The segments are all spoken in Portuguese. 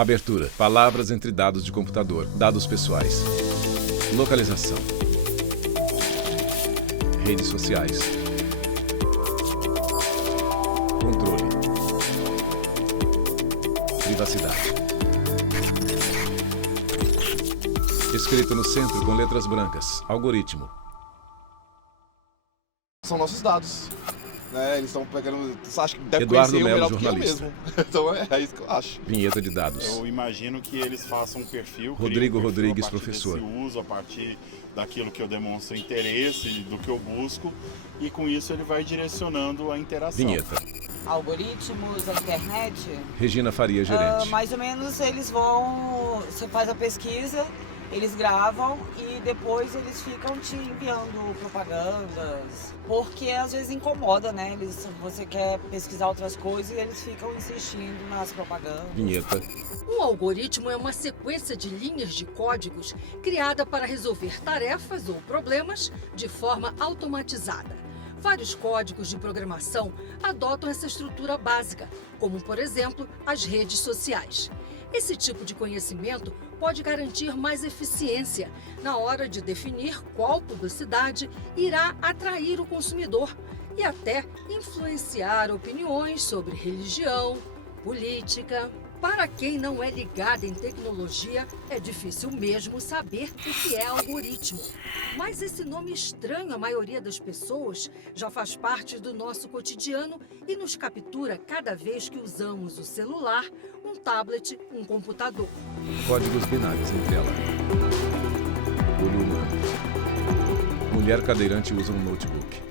Abertura. Palavras entre dados de computador. Dados pessoais. Localização. Redes sociais. Controle. Privacidade. Escrito no centro com letras brancas. Algoritmo. São nossos dados. Né? Eles estão pegando. Você acha que deve Eduardo conhecer Melo, melhor do que eu jornalista. mesmo. Então é isso que eu acho. Vinheta de dados. Eu imagino que eles façam um perfil. Rodrigo criem um perfil Rodrigues, a partir professor. desse uso, a partir daquilo que eu demonstro interesse, do que eu busco. E com isso ele vai direcionando a interação. Vinheta. Algoritmos, a internet, Regina Faria, gerente. mais ou menos eles vão, você faz a pesquisa, eles gravam e depois eles ficam te enviando propagandas, porque às vezes incomoda, né? Você quer pesquisar outras coisas e eles ficam insistindo nas propagandas. Vinheta. Um algoritmo é uma sequência de linhas de códigos criada para resolver tarefas ou problemas de forma automatizada. Vários códigos de programação adotam essa estrutura básica, como, por exemplo, as redes sociais. Esse tipo de conhecimento pode garantir mais eficiência na hora de definir qual publicidade irá atrair o consumidor e até influenciar opiniões sobre religião, política. Para quem não é ligado em tecnologia, é difícil mesmo saber o que é algoritmo. Mas esse nome estranho à maioria das pessoas já faz parte do nosso cotidiano e nos captura cada vez que usamos o celular, um tablet, um computador. Códigos binários em tela. Olho humano. Mulher cadeirante usa um notebook.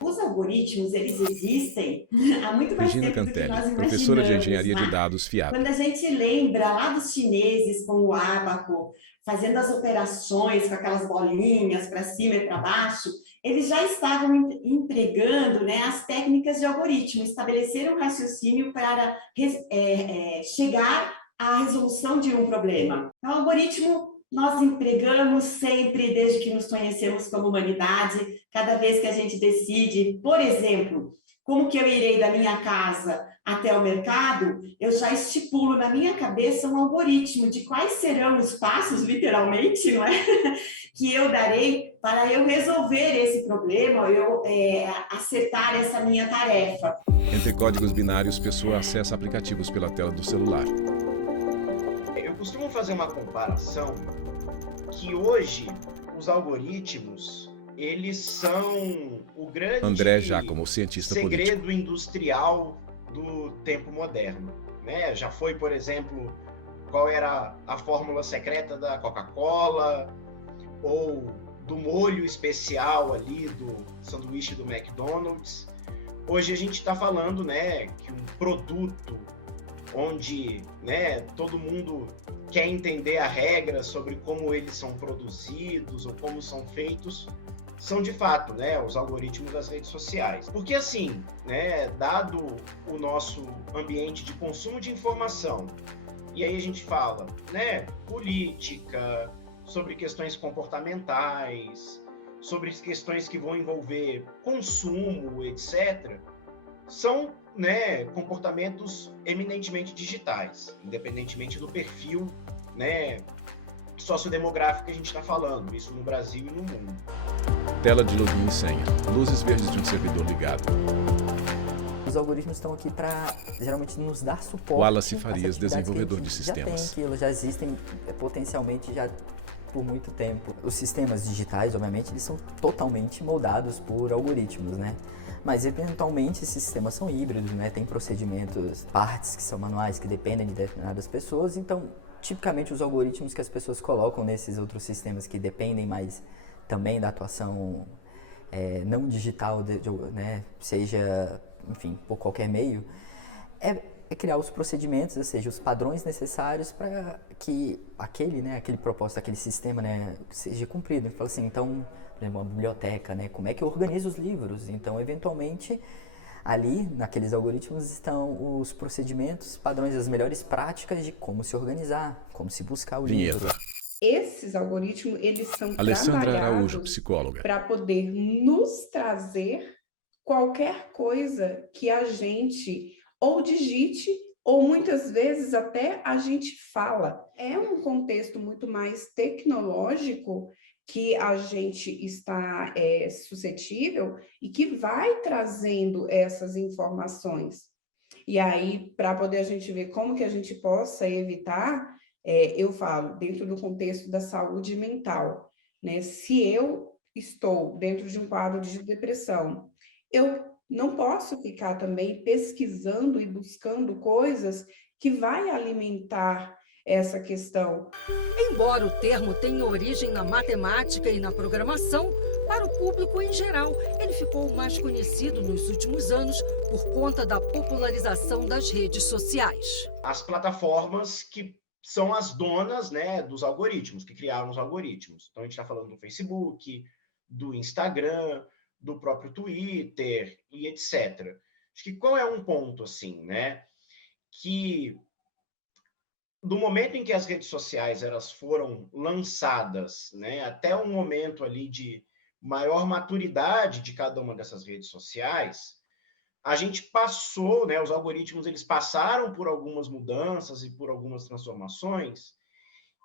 Os algoritmos, eles existem há muito mais Regina tempo do que nós Cantelli, imaginamos, professora de engenharia né? de dados FIAP. Quando a gente lembra lá dos chineses com o ábaco, fazendo as operações com aquelas bolinhas para cima e para baixo, eles já estavam empregando, né, as técnicas de algoritmo, estabeleceram um raciocínio para chegar à resolução de um problema. Então, o algoritmo nós empregamos sempre, desde que nos conhecemos como humanidade, cada vez que a gente decide, por exemplo, como que eu irei da minha casa até o mercado, eu já estipulo na minha cabeça um algoritmo de quais serão os passos, literalmente, não é? Que eu darei para eu resolver esse problema, eu acertar essa minha tarefa. Entre códigos binários, pessoa acessa aplicativos pela tela do celular. Eu costumo fazer uma comparação que hoje os algoritmos, eles são o grande André Giacomo, cientista segredo político. industrial do tempo moderno, né? Já foi, por exemplo, qual era a fórmula secreta da Coca-Cola ou do molho especial ali do sanduíche do McDonald's. Hoje a gente está falando, né, que um produto onde, né, todo mundo quer entender a regra sobre como eles são produzidos ou como são feitos, são de fato, né, os algoritmos das redes sociais. Porque assim, né, dado o nosso ambiente de consumo de informação, e aí a gente fala, né, política, sobre questões comportamentais, sobre questões que vão envolver consumo, etc., são, né, comportamentos eminentemente digitais, independentemente do perfil, né, sociodemográfico que a gente está falando, isso no Brasil e no mundo. Tela de login e senha. Luzes verdes de um servidor ligado. Os algoritmos estão aqui para, geralmente, nos dar suporte. Wallace às Farias, atividades desenvolvedor que a de gente já sistemas. tem aquilo, já existem potencialmente já por muito tempo. Os sistemas digitais, obviamente, eles são totalmente moldados por algoritmos, né? Mas, eventualmente, esses sistemas são híbridos, né? Tem procedimentos, partes que são manuais, que dependem de determinadas pessoas. Então, tipicamente, os algoritmos que as pessoas colocam nesses outros sistemas que dependem mais também da atuação não digital, né? Seja, enfim, por qualquer meio, é criar os procedimentos, ou seja, os padrões necessários para que aquele propósito, aquele sistema, né, seja cumprido. Fala assim, então, por exemplo, uma biblioteca, né, como é que eu organizo os livros? Então, eventualmente, ali, naqueles algoritmos, estão os procedimentos, padrões, as melhores práticas de como se organizar, como se buscar o livro. Esses algoritmos, eles são Alessandra Araújo, trabalhados psicóloga. para poder nos trazer qualquer coisa que a gente ou digite ou muitas vezes até a gente fala. É um contexto muito mais tecnológico que a gente está suscetível e que vai trazendo essas informações. E aí, para poder a gente ver como que a gente possa evitar, eu falo, dentro do contexto da saúde mental, né? Se eu estou dentro de um quadro de depressão, eu não posso ficar também pesquisando e buscando coisas que vai alimentar essa questão. Embora o termo tenha origem na matemática e na programação, para o público em geral, ele ficou mais conhecido nos últimos anos por conta da popularização das redes sociais. As plataformas que são as donas, né, dos algoritmos, que criaram os algoritmos. Então, a gente está falando do Facebook, do Instagram, do próprio Twitter e etc. Acho que qual é um ponto, assim, né, que do momento em que as redes sociais elas foram lançadas, né, até um momento ali de maior maturidade de cada uma dessas redes sociais, a gente passou, né, os algoritmos eles passaram por algumas mudanças e por algumas transformações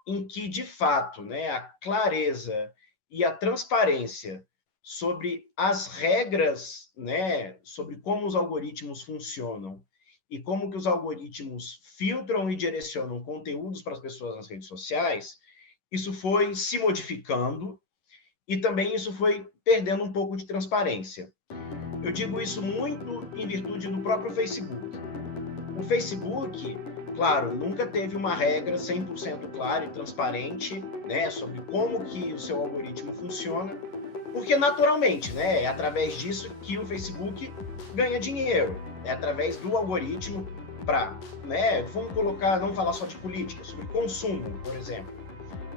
em que, de fato, né, a clareza e a transparência sobre as regras, né, sobre como os algoritmos funcionam e como que os algoritmos filtram e direcionam conteúdos para as pessoas nas redes sociais, isso foi se modificando e também isso foi perdendo um pouco de transparência. Eu digo isso muito em virtude do próprio Facebook. O Facebook, claro, nunca teve uma regra 100% clara e transparente, né, sobre como que o seu algoritmo funciona, porque naturalmente, né, é através disso que o Facebook ganha dinheiro, é através do algoritmo para, né, vamos colocar, não falar só de política, sobre consumo, por exemplo,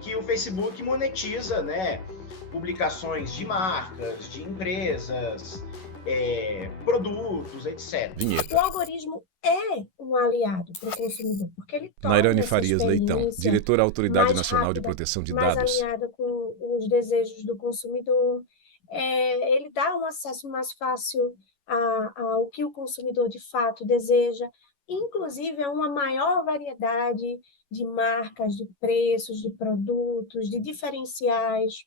que o Facebook monetiza, né, publicações de marcas, de empresas, produtos, etc. Vinheta. O algoritmo é um aliado para o consumidor, porque ele torna Nairane essa Farias Leitão, experiência diretora da Autoridade mais Nacional de rápida, Proteção de mais Dados. alinhada com os desejos do consumidor. Ele dá um acesso mais fácil ao que o consumidor de fato deseja, inclusive a uma maior variedade de marcas, de preços, de produtos, de diferenciais.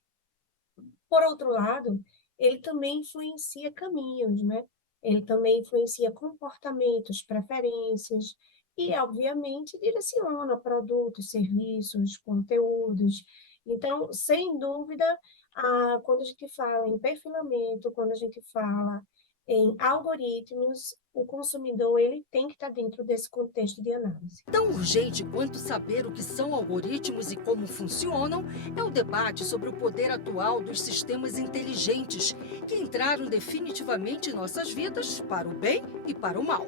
Por outro lado, ele também influencia caminhos, né? Ele também influencia comportamentos, preferências e, obviamente, direciona produtos, serviços, conteúdos. Então, sem dúvida, quando a gente fala em perfilamento, quando a gente fala em algoritmos, o consumidor ele tem que estar dentro desse contexto de análise. Tão urgente quanto saber o que são algoritmos e como funcionam é o debate sobre o poder atual dos sistemas inteligentes que entraram definitivamente em nossas vidas para o bem e para o mal.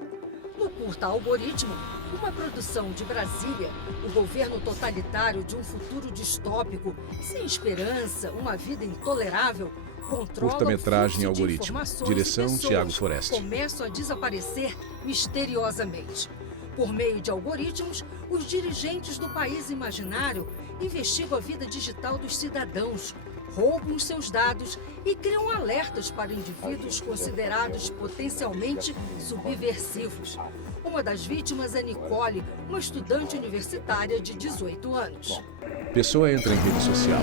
No Curta Algoritmo, uma produção de Brasília, o governo totalitário de um futuro distópico, sem esperança, uma vida intolerável, Curta-metragem Algoritmo. Direção Tiago Foreste. Começam a desaparecer misteriosamente. Por meio de algoritmos, os dirigentes do país imaginário investigam a vida digital dos cidadãos, roubam seus dados e criam alertas para indivíduos considerados potencialmente subversivos. Uma das vítimas é Nicole, uma estudante universitária de 18 anos. Pessoa entra em rede social.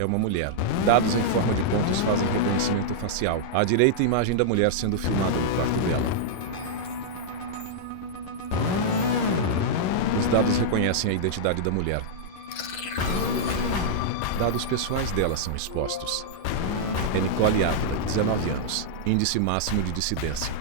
É uma mulher. Dados em forma de pontos fazem reconhecimento facial. À direita, a imagem da mulher sendo filmada no quarto dela. Os dados reconhecem a identidade da mulher. Dados pessoais dela são expostos. É Nicole Ávila, 19 anos. Índice máximo de dissidência.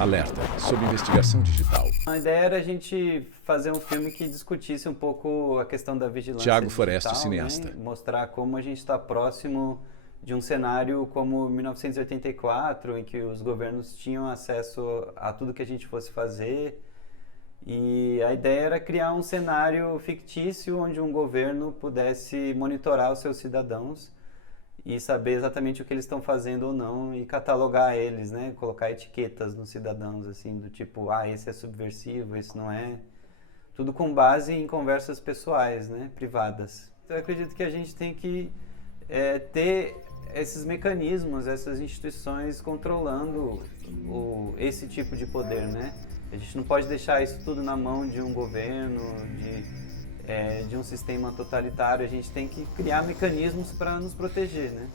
Alerta sobre investigação digital. A ideia era a gente fazer um filme que discutisse um pouco a questão da vigilância Tiago digital, Foreste, cineasta. né? Mostrar como a gente está próximo de um cenário como 1984, em que os governos tinham acesso a tudo que a gente fosse fazer. E a ideia era criar um cenário fictício onde um governo pudesse monitorar os seus cidadãos e saber exatamente o que eles estão fazendo ou não e catalogar eles, né? Colocar etiquetas nos cidadãos, assim, do tipo, esse é subversivo, esse não é. Tudo com base em conversas pessoais, né? Privadas. Então, eu acredito que a gente tem que ter esses mecanismos, essas instituições controlando esse tipo de poder, né? A gente não pode deixar isso tudo na mão de um governo, de um sistema totalitário. A gente tem que criar mecanismos para nos proteger, né?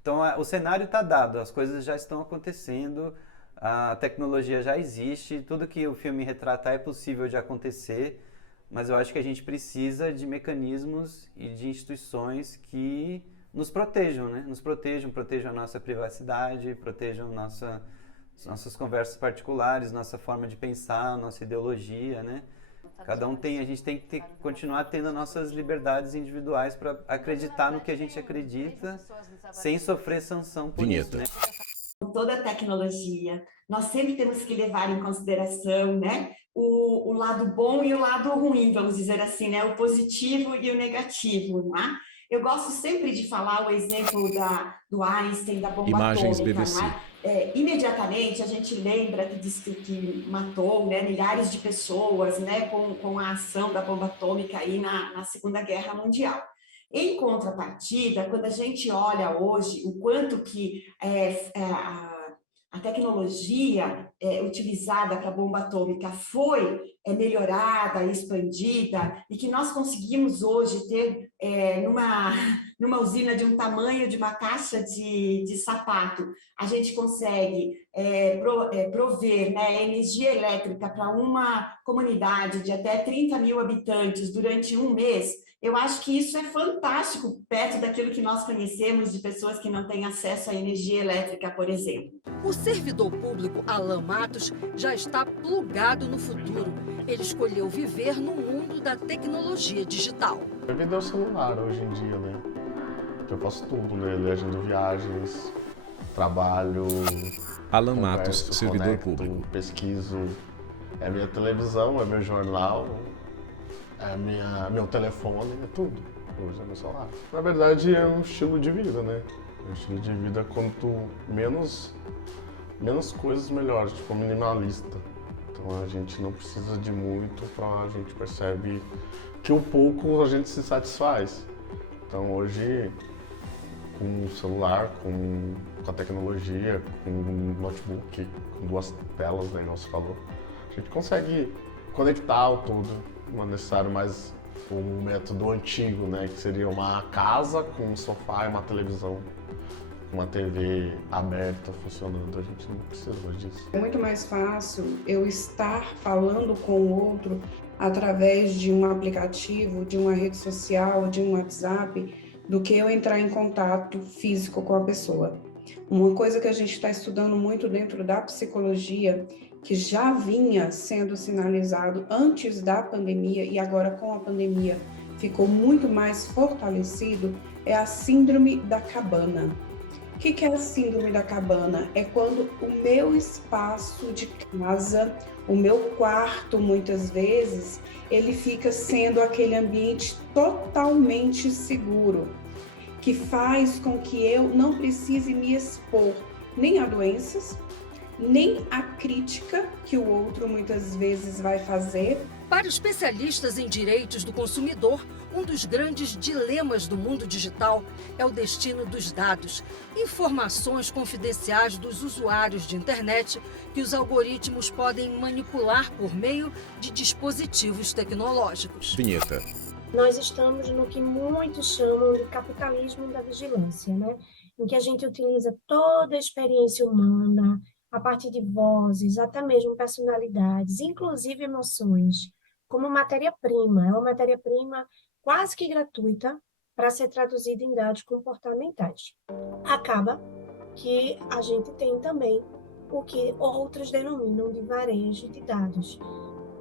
Então, o cenário está dado, as coisas já estão acontecendo, a tecnologia já existe, tudo que o filme retrata é possível de acontecer, mas eu acho que a gente precisa de mecanismos e de instituições que nos protejam, né? Nos protejam a nossa privacidade, protejam nossas conversas particulares, nossa forma de pensar, nossa ideologia, né? Cada um a gente tem que continuar tendo nossas liberdades individuais para acreditar no que a gente acredita, sem sofrer sanção por isso, né? Toda a tecnologia, nós sempre temos que levar em consideração, né, o lado bom e o lado ruim, vamos dizer assim, né, o positivo e o negativo, não é? Eu gosto sempre de falar o exemplo do Einstein, da bomba Imagens atômica, BBC. não é? Imediatamente a gente lembra que matou, né, milhares de pessoas, né, com a ação da bomba atômica aí na Segunda Guerra Mundial. Em contrapartida, quando a gente olha hoje o quanto que a tecnologia utilizada para a bomba atômica foi melhorada, expandida, e que nós conseguimos hoje ter numa usina de um tamanho de uma caixa de sapato, a gente consegue prover, né, energia elétrica para uma comunidade de até 30 mil habitantes durante um mês. Eu acho que isso é fantástico, perto daquilo que nós conhecemos de pessoas que não têm acesso à energia elétrica, por exemplo. O servidor público Alan Matos já está plugado no futuro. Ele escolheu viver no mundo da tecnologia digital. A vida é o celular hoje em dia, né? Eu faço tudo, né? Legendo viagens, trabalho... Alan Matos, servidor conecto, público. Pesquiso. É minha televisão, é meu jornal, meu telefone, é tudo. Hoje é meu celular. Na verdade, é um estilo de vida, né? É um estilo de vida quanto menos coisas, melhor, tipo minimalista. Então a gente não precisa de muito, a gente percebe que um pouco a gente se satisfaz. Então hoje, com o celular, com a tecnologia, com o notebook, com 2 telas, né, igual você falou, a gente consegue conectar o todo. Não é necessário mais o método antigo, né, que seria uma casa com um sofá e uma televisão, uma TV aberta funcionando. A gente não precisa disso. É muito mais fácil eu estar falando com o outro através de um aplicativo, de uma rede social, de um WhatsApp, do que eu entrar em contato físico com a pessoa. Uma coisa que a gente está estudando muito dentro da psicologia, que já vinha sendo sinalizado antes da pandemia e agora com a pandemia ficou muito mais fortalecido, é a síndrome da cabana. O que é a síndrome da cabana? É quando o meu espaço de casa, o meu quarto, muitas vezes, ele fica sendo aquele ambiente totalmente seguro, que faz com que eu não precise me expor nem a doenças, nem a crítica que o outro muitas vezes vai fazer. Para especialistas em direitos do consumidor, um dos grandes dilemas do mundo digital é o destino dos dados, informações confidenciais dos usuários de internet que os algoritmos podem manipular por meio de dispositivos tecnológicos. Vinheta. Nós estamos no que muitos chamam de capitalismo da vigilância, né? Em que a gente utiliza toda a experiência humana, a partir de vozes, até mesmo personalidades, inclusive emoções, como matéria-prima. É uma matéria-prima quase que gratuita para ser traduzida em dados comportamentais. Acaba que a gente tem também o que outros denominam de varejo de dados.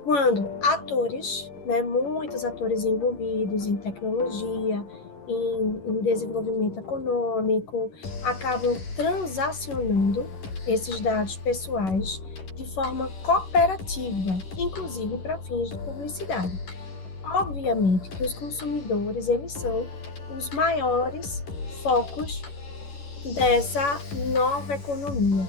Quando atores, né, muitos atores envolvidos em tecnologia, em desenvolvimento econômico, acabam transacionando esses dados pessoais de forma cooperativa, inclusive para fins de publicidade. Obviamente que os consumidores, eles são os maiores focos dessa nova economia.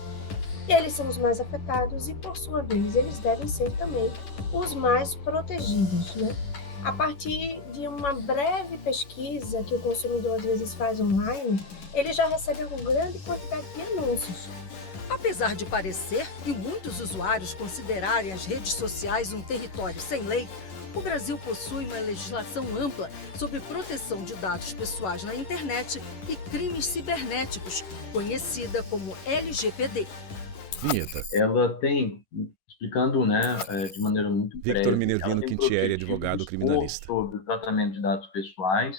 Eles são os mais afetados e, por sua vez, eles devem ser também os mais protegidos, né? a partir de uma breve pesquisa que o consumidor às vezes faz online, ele já recebe uma grande quantidade de anúncios. Apesar de parecer e muitos usuários considerarem as redes sociais um território sem lei, o Brasil possui uma legislação ampla sobre proteção de dados pessoais na internet e crimes cibernéticos, conhecida como LGPD. Vinheta. Ela tem, explicando, né, de maneira muito breve, Victor Minervino Quintieri, advogado criminalista. Sobre o tratamento de dados pessoais,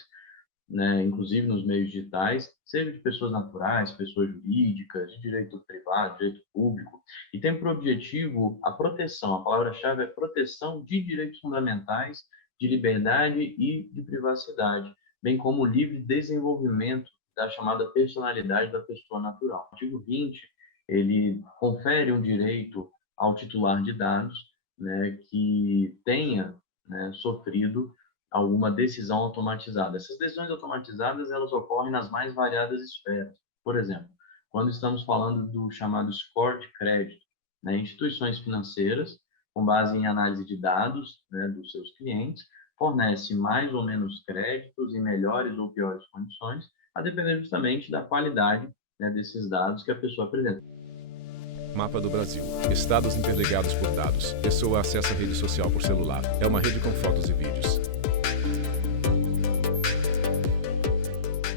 né, inclusive nos meios digitais, seja de pessoas naturais, pessoas jurídicas, de direito privado, direito público, e tem por objetivo a proteção, a palavra-chave é proteção de direitos fundamentais, de liberdade e de privacidade, bem como o livre desenvolvimento da chamada personalidade da pessoa natural. O artigo 20, ele confere um direito ao titular de dados, né, que tenha, né, sofrido alguma decisão automatizada. Essas decisões automatizadas, elas ocorrem nas mais variadas esferas. Por exemplo, quando estamos falando do chamado score de crédito, né, instituições financeiras, com base em análise de dados, né, dos seus clientes, fornecem mais ou menos créditos em melhores ou piores condições, a depender justamente da qualidade, né, desses dados que a pessoa apresenta. Mapa do Brasil. Estados interligados por dados. Pessoa acessa a rede social por celular. É uma rede com fotos e vídeos.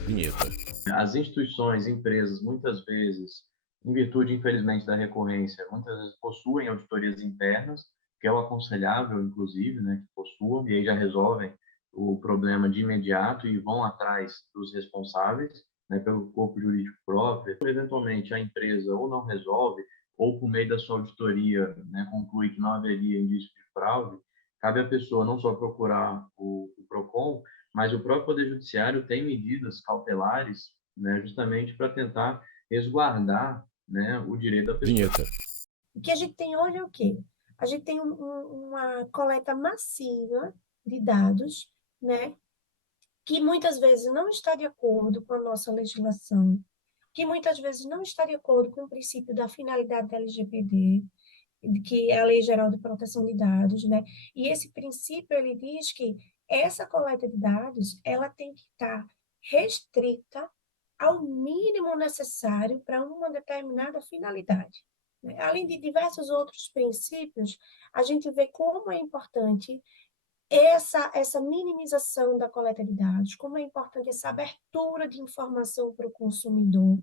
Vinheta. As instituições, empresas, muitas vezes, em virtude, infelizmente, da recorrência, muitas vezes possuem auditorias internas, que é o aconselhável, inclusive, né, que possuam, e aí já resolvem o problema de imediato e vão atrás dos responsáveis, né, pelo corpo jurídico próprio. Eventualmente, a empresa ou não resolve, ou por meio da sua auditoria, né, conclui que não haveria indício de fraude, cabe à pessoa não só procurar o PROCON, mas o próprio Poder Judiciário tem medidas cautelares, né, justamente para tentar resguardar, né, o direito da pessoa. Vinheta. O que a gente tem hoje é o quê? A gente tem uma coleta massiva de dados, né, que muitas vezes não está de acordo com a nossa legislação, que muitas vezes não está de acordo com o princípio da finalidade da LGPD, que é a Lei Geral de Proteção de Dados, né? E esse princípio, ele diz que essa coleta de dados, ela tem que estar restrita ao mínimo necessário para uma determinada finalidade, né? Além de diversos outros princípios, a gente vê como é importante essa minimização da coleta de dados, como é importante essa abertura de informação para o consumidor.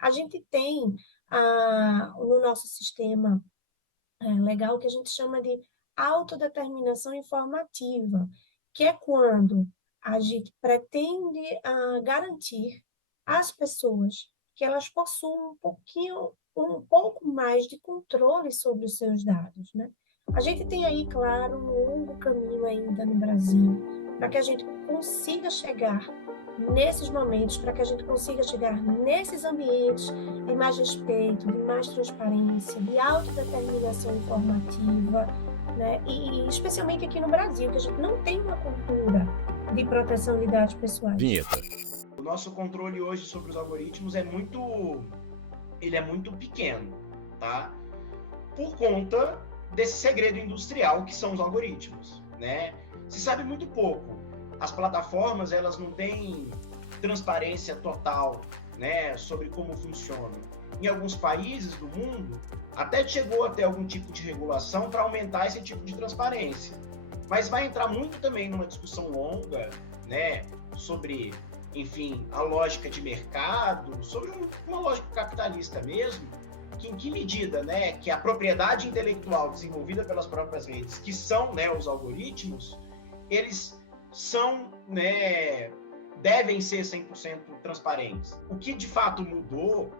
A gente tem no nosso sistema legal que a gente chama de autodeterminação informativa, que é quando a gente pretende garantir às pessoas que elas possuam um pouco mais de controle sobre os seus dados, né? A gente tem aí, claro, um longo caminho ainda no Brasil para que a gente consiga chegar nesses momentos, para que a gente consiga chegar nesses ambientes de mais respeito, de mais transparência, de autodeterminação informativa, né? E especialmente aqui no Brasil, que a gente não tem uma cultura de proteção de dados pessoais. Vinheta. O nosso controle hoje sobre os algoritmos é muito pequeno, tá? Por conta desse segredo industrial que são os algoritmos, né? Se sabe muito pouco. As plataformas, elas não têm transparência total, né, sobre como funcionam. Em alguns países do mundo, até chegou a ter algum tipo de regulação para aumentar esse tipo de transparência. Mas vai entrar muito também numa discussão longa, né, sobre, enfim, a lógica de mercado, sobre uma lógica capitalista mesmo, que em que medida, né, que a propriedade intelectual desenvolvida pelas próprias redes, que são, né, os algoritmos, eles são, né, devem ser 100% transparentes. O que de fato mudou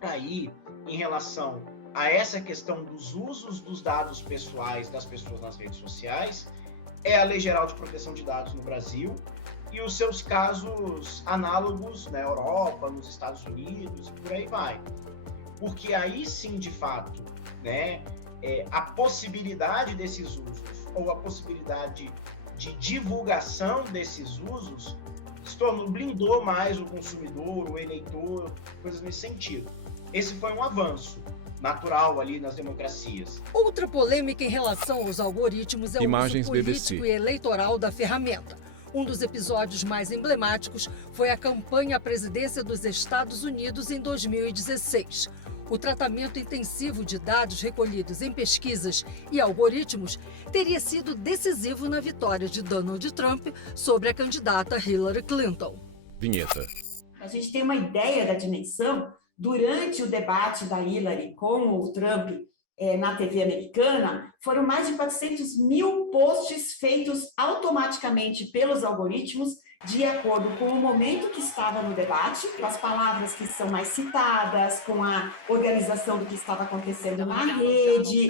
aí em relação a essa questão dos usos dos dados pessoais das pessoas nas redes sociais é a Lei Geral de Proteção de Dados no Brasil e os seus casos análogos na Europa, nos Estados Unidos e por aí vai. Porque aí sim, de fato, né, a possibilidade desses usos ou a possibilidade de divulgação desses usos blindou mais o consumidor, o eleitor, coisas nesse sentido. Esse foi um avanço. natural ali nas democracias. Outra polêmica em relação aos algoritmos é o Imagens uso político BBC. e eleitoral da ferramenta. Um dos episódios mais emblemáticos foi a campanha à presidência dos Estados Unidos em 2016. O tratamento intensivo de dados recolhidos em pesquisas e algoritmos teria sido decisivo na vitória de Donald Trump sobre a candidata Hillary Clinton. Vinheta. A gente tem uma ideia da dimensão. Durante o debate da Hillary com o Trump na TV americana, foram mais de 400 mil posts feitos automaticamente pelos algoritmos, de acordo com o momento que estava no debate, com as palavras que são mais citadas, com a organização do que estava acontecendo na rede,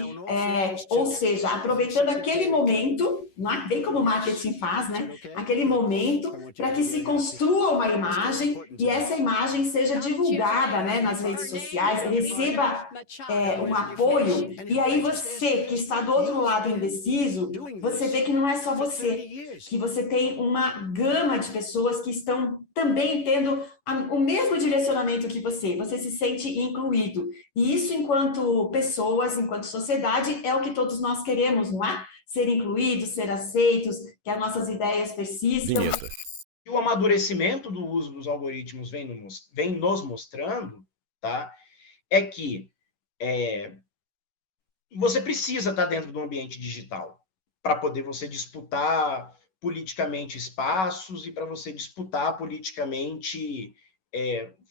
ou seja, aproveitando aquele momento, bem como o marketing faz, né? Aquele momento para que se construa uma imagem e essa imagem seja divulgada, né, nas redes sociais, receba um apoio, e aí você que está do outro lado indeciso, você vê que não é só você, que você tem uma gama de pessoas que estão também tendo o mesmo direcionamento que você se sente incluído. E isso, enquanto pessoas, enquanto sociedade, é o que todos nós queremos, não é? Ser incluídos, ser aceitos, que as nossas ideias persistam. Vinheta. E o amadurecimento do uso dos algoritmos vem nos mostrando, tá? É que você precisa estar dentro do ambiente digital para poder você disputar politicamente espaços e para você disputar politicamente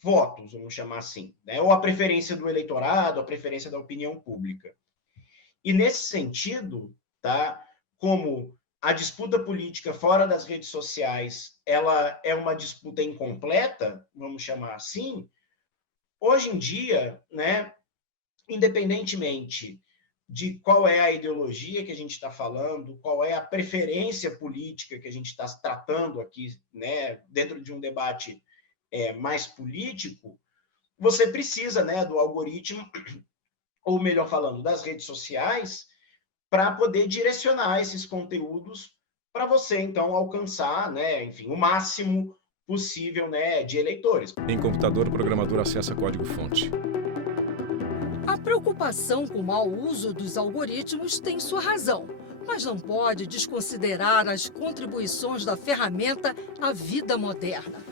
votos, vamos chamar assim, né? Ou a preferência do eleitorado, a preferência da opinião pública. E nesse sentido, tá? Como a disputa política fora das redes sociais, ela é uma disputa incompleta, vamos chamar assim, hoje em dia, né, independentemente de qual é a ideologia que a gente está falando, qual é a preferência política que a gente está tratando aqui, né, dentro de um debate mais político, você precisa, né, do algoritmo, ou melhor falando, das redes sociais, para poder direcionar esses conteúdos para você, então, alcançar, né, enfim, o máximo possível, né, de eleitores. Em computador, o programador acessa código-fonte. A preocupação com o mau uso dos algoritmos tem sua razão, mas não pode desconsiderar as contribuições da ferramenta à vida moderna.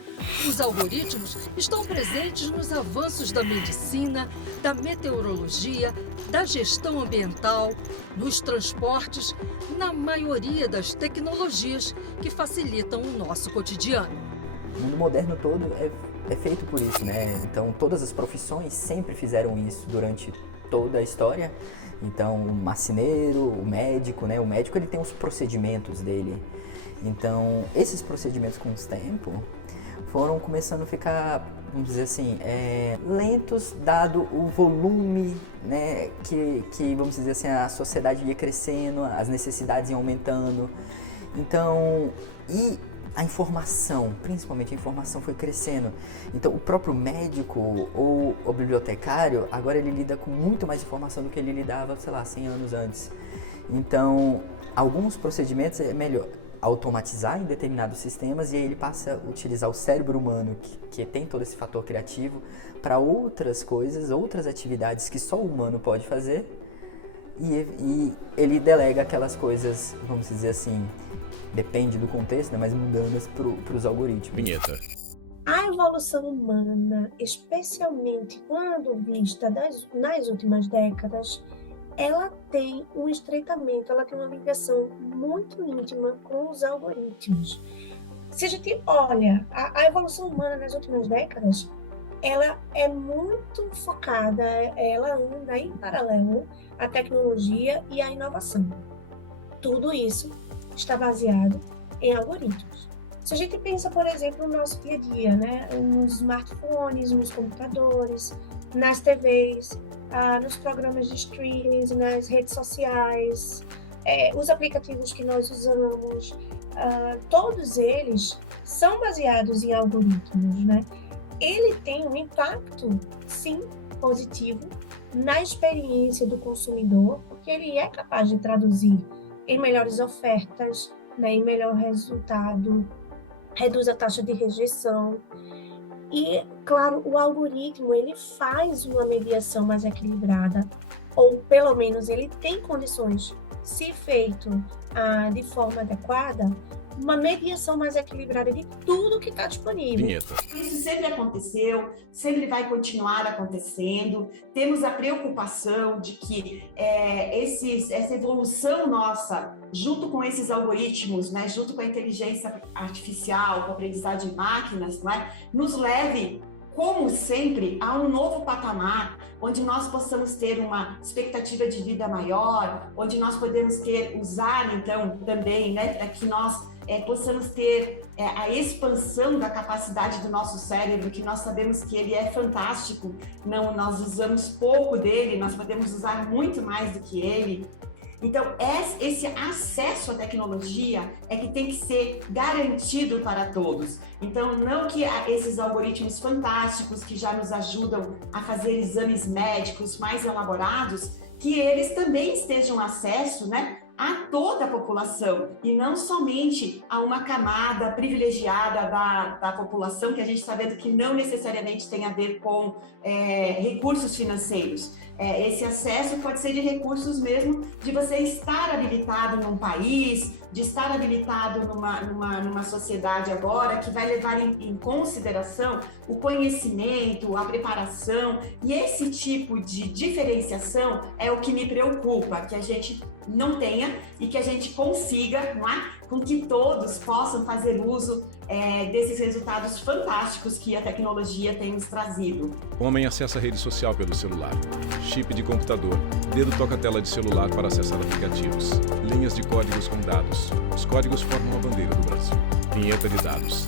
Os algoritmos estão presentes nos avanços da medicina, da meteorologia, da gestão ambiental, nos transportes, na maioria das tecnologias que facilitam o nosso cotidiano. O mundo moderno todo é feito por isso, né? Então, todas as profissões sempre fizeram isso durante toda a história. Então, o marceneiro, o médico, né? O médico, ele tem os procedimentos dele. Então, esses procedimentos com o tempo foram começando a ficar, vamos dizer assim, lentos, dado o volume, né, que, vamos dizer assim, a sociedade ia crescendo, as necessidades iam aumentando. Então, e a informação, principalmente a informação, foi crescendo. Então, o próprio médico ou o bibliotecário, agora ele lida com muito mais informação do que ele lidava, sei lá, 100 anos antes. Então, alguns procedimentos é melhor automatizar em determinados sistemas e aí ele passa a utilizar o cérebro humano, que tem todo esse fator criativo, para outras coisas, outras atividades que só o humano pode fazer, e ele delega aquelas coisas, vamos dizer assim, depende do contexto, né, mas mundanas para os algoritmos. Vinheta. A evolução humana, especialmente quando vista nas últimas décadas, ela tem um estreitamento, ela tem uma ligação muito íntima com os algoritmos. Se a gente olha a evolução humana nas últimas décadas, ela é muito focada, ela anda em paralelo à tecnologia e à inovação. Tudo isso está baseado em algoritmos. Se a gente pensa, por exemplo, no nosso dia a dia, né, nos smartphones, nos computadores, nas TVs, nos programas de streaming, nas redes sociais, os aplicativos que nós usamos, todos eles são baseados em algoritmos, né? Ele tem um impacto, sim, positivo na experiência do consumidor, porque ele é capaz de traduzir em melhores ofertas, né, em melhor resultado, reduz a taxa de rejeição. E, claro, o algoritmo, ele faz uma mediação mais equilibrada, ou pelo menos ele tem condições, se feito de forma adequada, uma mediação mais equilibrada de tudo que está disponível. Vinheta. Isso sempre aconteceu, sempre vai continuar acontecendo. Temos a preocupação de que essa evolução nossa, junto com esses algoritmos, né, junto com a inteligência artificial, com a aprendizagem de máquinas, não é, nos leve, como sempre, a um novo patamar, onde nós possamos ter uma expectativa de vida maior, onde nós podemos usar, então, também, né, para que nós possamos ter a expansão da capacidade do nosso cérebro, que nós sabemos que ele é fantástico, nós usamos pouco dele, nós podemos usar muito mais do que ele. Então, esse acesso à tecnologia é que tem que ser garantido para todos. Então, não que esses algoritmos fantásticos que já nos ajudam a fazer exames médicos mais elaborados, que eles também estejam acesso, né, a toda a população e não somente a uma camada privilegiada da população, que a gente está vendo que não necessariamente tem a ver com recursos financeiros. Esse acesso pode ser de recursos mesmo, de você estar habilitado num país, de estar habilitado numa sociedade agora que vai levar em consideração o conhecimento, a preparação, e esse tipo de diferenciação é o que me preocupa, que a gente não tenha e que a gente consiga, não é? Com que todos possam fazer uso desses resultados fantásticos que a tecnologia tem nos trazido. Homem acessa a rede social pelo celular. Chip de computador. Dedo toca a tela de celular para acessar aplicativos. Linhas de códigos com dados. Os códigos formam a bandeira do Brasil. Vinheta de dados.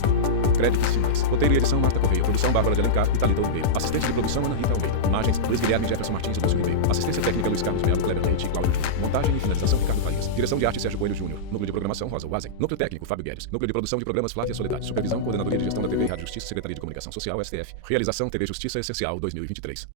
Crédito Cines. Roteiro e edição Marta Correia. Produção Bárbara de Alencar e Thalita Oliveira. Assistente de produção Ana Rita Almeida. Imagens Luiz Guilherme Jefferson Martins e Lúcio Ribeiro. Assistência técnica Luiz Carlos Melo, Kleber Leite e Cláudio Júnior. Montagem e finalização Ricardo Farias. Direção de arte Sérgio Coelho Júnior. Núcleo de programação Rosa Wazen. Núcleo técnico Fábio Guedes. Núcleo de produção de programas Flávia Soledade. Supervisão Coordenadoria de Gestão da TV e Rádio Justiça, Secretaria de Comunicação Social, STF. Realização TV Justiça Essencial 2023.